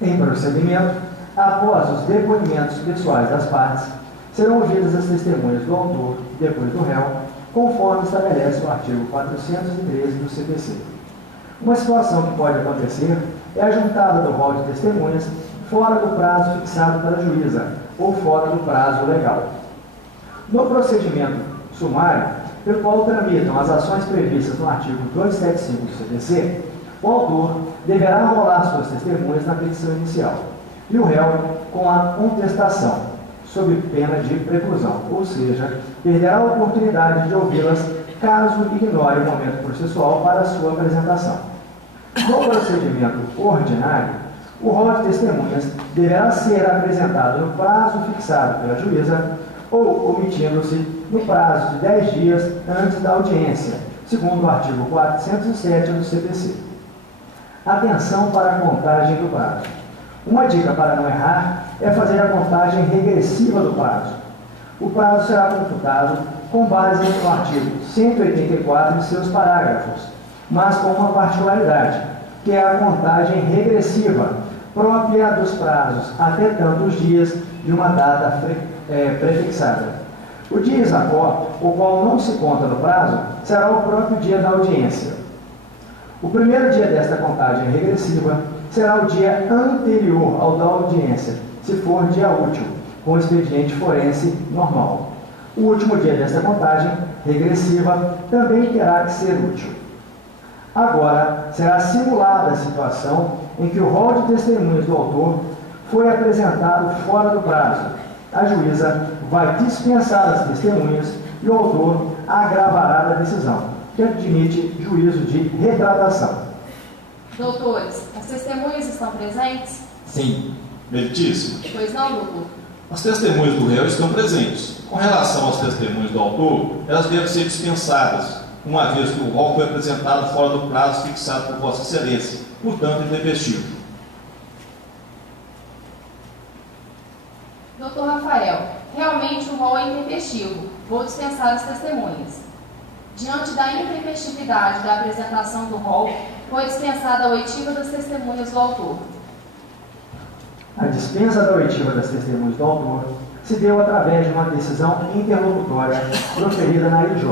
Em procedimento, após os depoimentos pessoais das partes, serão ouvidas as testemunhas do autor e depois do réu, conforme estabelece o artigo 413 do CPC. Uma situação que pode acontecer é a juntada do rol de testemunhas fora do prazo fixado pela juíza ou fora do prazo legal. No procedimento sumário, pelo qual tramitam as ações previstas no artigo 275 do CPC, o autor deverá arrolar suas testemunhas na petição inicial e o réu com a contestação, sob pena de preclusão, ou seja, perderá a oportunidade de ouvi-las caso ignore o momento processual para a sua apresentação. No procedimento ordinário, o rol de testemunhas deverá ser apresentado no prazo fixado pela juíza ou omitindo-se no prazo de 10 dias antes da audiência, segundo o artigo 407 do CPC. Atenção para a contagem do prazo. Uma dica para não errar é fazer a contagem regressiva do prazo. O prazo será computado com base no artigo 184 e seus parágrafos, mas com uma particularidade, que é a contagem regressiva, própria dos prazos até tantos dias de uma data prefixada. O dia isacó, o qual não se conta no prazo, será o próprio dia da audiência. O primeiro dia desta contagem regressiva será o dia anterior ao da audiência, se for dia útil, com expediente forense normal. O último dia desta contagem regressiva também terá que ser útil. Agora, será simulada a situação em que o rol de testemunhas do autor foi apresentado fora do prazo. A juíza vai dispensar as testemunhas e o autor agravará da decisão, que admite juízo de retratação. Doutores, as testemunhas estão presentes? Sim. Meritíssimo. Pois não, doutor? As testemunhas do réu estão presentes. Com relação às testemunhas do autor, elas devem ser dispensadas, uma vez que o rol foi apresentado fora do prazo fixado por Vossa Excelência, portanto, intempestivo. Doutor Rafael, realmente o rol é intempestivo. Vou dispensar as testemunhas. Diante da intempestividade da apresentação do rol, foi dispensada a oitiva das testemunhas do autor. A dispensa da oitiva das testemunhas do autor se deu através de uma decisão interlocutória proferida na IJ,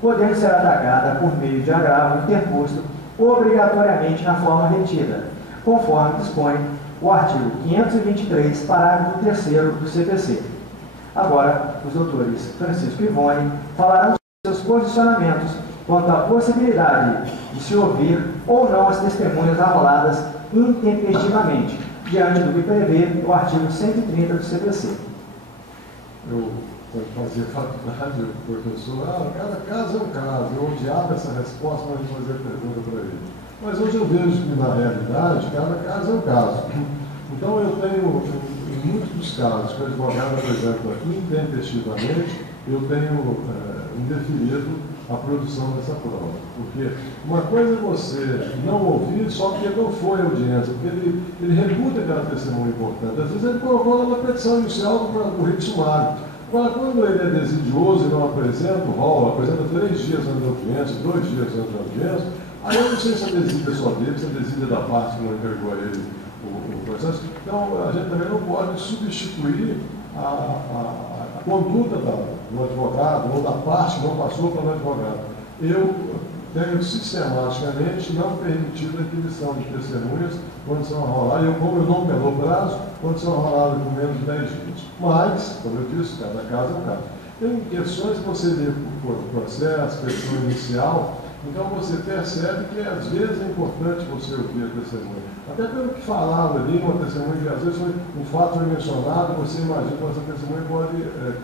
podendo ser atacada por meio de agravo interposto obrigatoriamente na forma retida, conforme dispõe o artigo 523, parágrafo 3º do CPC. Agora, os doutores Francisco e Ivone falarão sobre seus posicionamentos quanto à possibilidade de se ouvir ou não as testemunhas arroladas intempestivamente, diante do que prevê o artigo 130 do CPC. Eu fazia faculdade, o professor, cada caso é um caso. Eu odiava essa resposta, mas eu fazia pergunta para ele. Mas hoje eu vejo que, na realidade, cada caso é um caso. Então, eu tenho, em muitos dos casos, que o advogado apresenta intempestivamente, eu tenho indeferido a produção dessa prova. Porque uma coisa é você não ouvir só porque não foi a audiência, porque ele reputa aquela testemunha importante. Às vezes ele colocou na petição inicial do rito sumário. Agora, quando ele é desidioso e não apresenta o rol, apresenta 3 dias antes da audiência, 2 dias antes da audiência, aí eu não sei se a desídia é só dele, se a desídia é da parte que não entregou a ele o processo. Então, a gente também não pode substituir a conduta do advogado ou da parte que não passou para o advogado. Eu tenho sistematicamente não permitido a aquisição de testemunhas quando são arroladas, como eu não pelo prazo, quando são arroladas com menos de 10 dias. Mas, como eu disse, cada caso é um caso. Tem questões que você vê por processo, questão inicial, então você percebe que às vezes é importante você ouvir a testemunha. Até pelo que falava ali, uma testemunha que às vezes um fato foi mencionado, você imagina que essa testemunha pode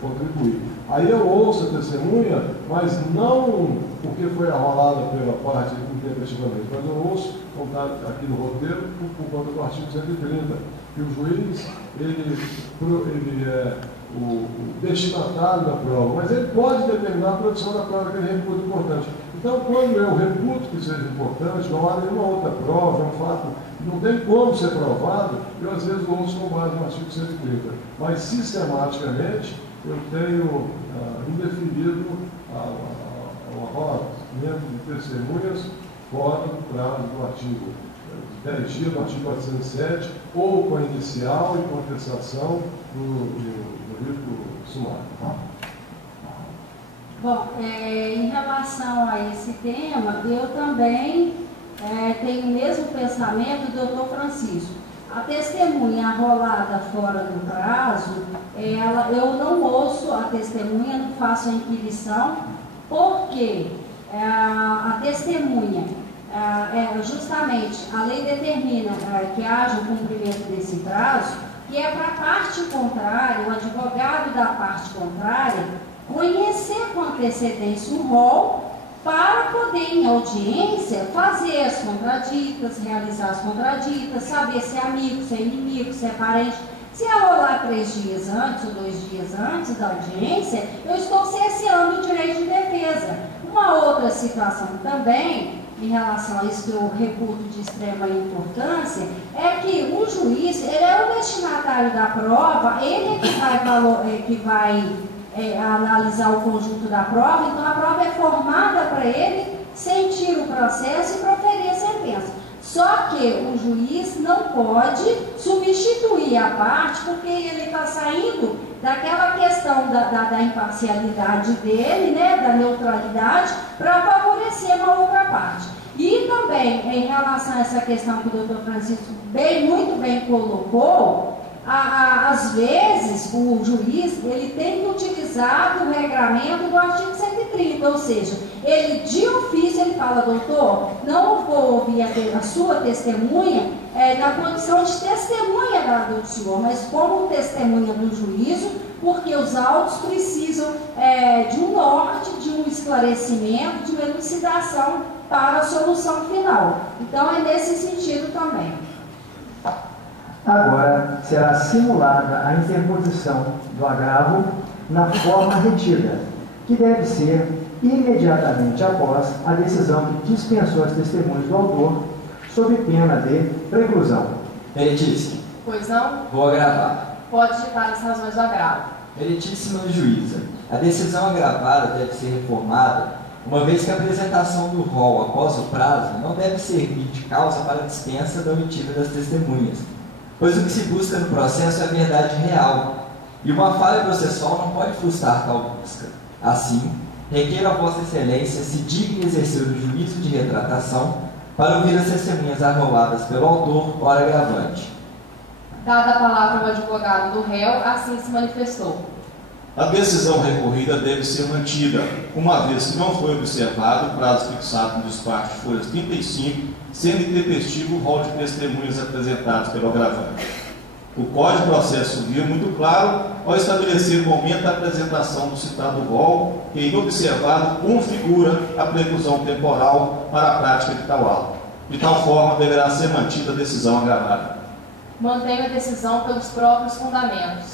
contribuir. Aí eu ouço a testemunha, mas não porque foi arrolada pela parte intempestivamente, mas eu ouço, como está aqui no roteiro, por conta do artigo 130, que o juiz, ele é o destinatário da prova, mas ele pode determinar a produção da prova que ele reputa importante. Então, quando eu reputo que seja importante, não há nenhuma outra prova, é um fato que não tem como ser provado, eu às vezes ouço com base no artigo 130. Mas, sistematicamente, eu tenho indeferido o arrolamento de testemunhas fora do prazo do artigo 10 dias no artigo 407, ou com a inicial e contestação do rito sumário. Bom, em relação a esse tema, eu também tenho o mesmo pensamento do doutor Francisco. A testemunha arrolada fora do prazo, eu não ouço a testemunha, não faço a inquirição, porque a testemunha, justamente, a lei determina que haja o cumprimento desse prazo, que é para a parte contrária, o advogado da parte contrária, conhecer com antecedência o rol para poder, em audiência, fazer as contraditas, realizar as contraditas, saber se é amigo, se é inimigo, se é parente. Se rolar 3 dias antes ou 2 dias antes da audiência, eu estou cerceando o direito de defesa. Uma outra situação também, em relação a isso que eu reputo de extrema importância, é que o juiz, ele é o destinatário da prova, ele é que vai analisar o conjunto da prova, então a prova é formada para ele sentir o processo e proferir a sentença. Só que o juiz não pode substituir a parte, porque ele está saindo daquela questão da imparcialidade dele, né, da neutralidade, para favorecer uma outra parte. E também, em relação a essa questão que o doutor Francisco muito bem colocou, às vezes o juiz ele tem que utilizar o regramento do artigo 130, ou seja, ele de ofício ele fala, doutor, não vou ouvir a sua testemunha na condição de testemunha do senhor, mas como testemunha do juízo, porque os autos precisam de um norte, de um esclarecimento, de uma elucidação para a solução final. Então é nesse sentido também. Agora será simulada a interposição do agravo na forma retida, que deve ser imediatamente após a decisão que dispensou as testemunhas do autor, sob pena de preclusão. Meritíssimo. Pois não? Vou agravar. Pode ditar as razões do agravo. Meritíssima juíza, a decisão agravada deve ser reformada, uma vez que a apresentação do rol após o prazo não deve servir de causa para a dispensa da omitiva das testemunhas, pois o que se busca no processo é a verdade real, e uma falha processual não pode frustrar tal busca. Assim, requeiro a Vossa Excelência se digne exercer o juízo de retratação para ouvir as testemunhas arroladas pelo autor, ora agravante. Dada a palavra ao advogado do réu, assim se manifestou. A decisão recorrida deve ser mantida, uma vez que não foi observado o prazo fixado no despacho de folhas 35, sendo intempestivo o rol de testemunhas apresentados pelo agravante. O Código de Processo Civil é muito claro ao estabelecer o momento da apresentação do citado rol, que, inobservado, configura a preclusão temporal para a prática de tal auto. De tal forma, deverá ser mantida a decisão agravada. Mantenho a decisão pelos próprios fundamentos.